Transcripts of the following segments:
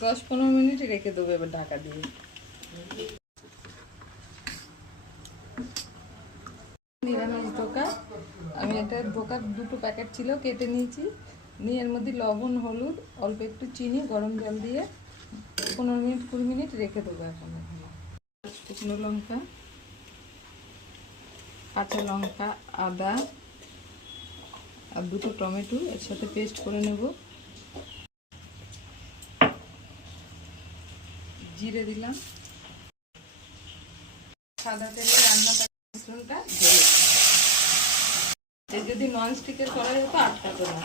10-15 minute রেখে দেবো এবার ঢাকা দিয়ে। নিরামিষ ধোকা, আমি এটা ধোকার 2টো প্যাকেট ছিল, কেটে নিয়েছি, নিয়ে এর মধ্যে লবণ, হলুদ, অল্প একটু চিনি, গরম জল দিয়ে 15-20 মিনিট রেখে দেবো। এখন শুকনো লঙ্কা, কাঁচা লঙ্কা, আদা আর 2টো টমেটো এর সাথে পেস্ট করে নেব। জিরে দিলাম, সাদা তেলে রান্নাটা মিশ্রণটা ঢেলে দিলাম। যদি ননস্টিকের কড়াই হতো আটকাতো না,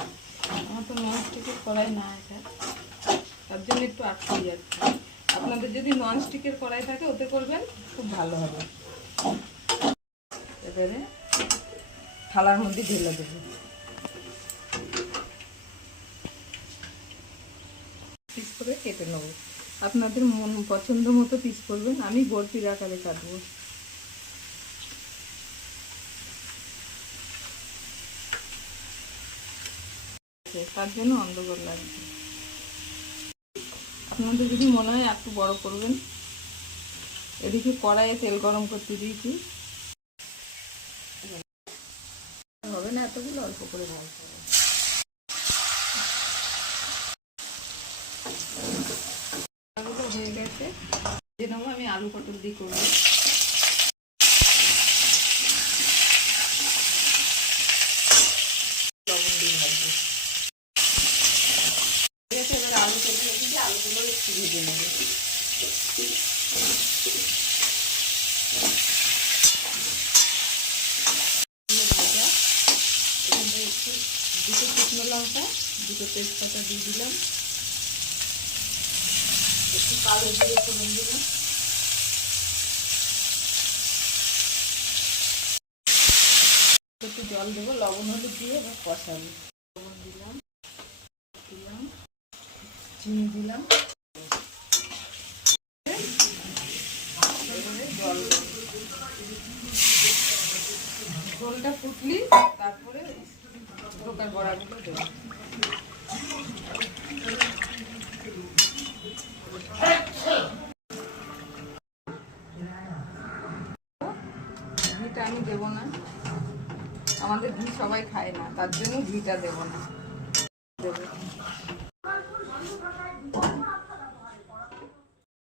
আমার তো ননস্টিকের কড়াই না, এটা তার জন্য একটু আটকে যাচ্ছে। আপনাদের যদি ননস্টিকের কড়াই থাকে ওতে করবেন, খুব ভালো হবে। এবারে থালার মধ্যে ঢেলে দেবো। পিস করে কেটে নেবো, আপনাদের মন পছন্দ মতো পিস করবেন, আমি বরফির আকারে কাটবো। তার জন্য অন্ধকার লাগবে। আপনাদের যদি মনে হয় একটু বড় করবেন। এদিকে কড়াইয়ে তেল গরম করতে দিয়েছি, হবে না এতগুলো, অল্প করে ভাজতে হবে। এগুলো হয়ে গেছে, যে নেবো আমি আলু পটল দিয়ে করবো। লবণ দিয়ে ভাজবো। এবার আলু কেটে রেখেছি, আলুগুলো একটু ভেজে নেবো। ভাজা, এখানটা একটু 2টো শুকনো লঙ্কা, 2টো তেজপাতা দিয়ে দিলাম, একটু কালো জিরে ফোড়ন দিলাম, একটু জল দেবো, লবণ হলুদ দিয়ে এবার কষাবো। লবণ দিলাম, চিনি দিলাম, জল ঝোলটা ফুটলি তারপরে ধোকার বড়াগুলো দেবো। ঘিটা আমি দেবো না, আমাদের ঘি সবাই খায় না, তার জন্য ঘিটা দেবো না। দেবো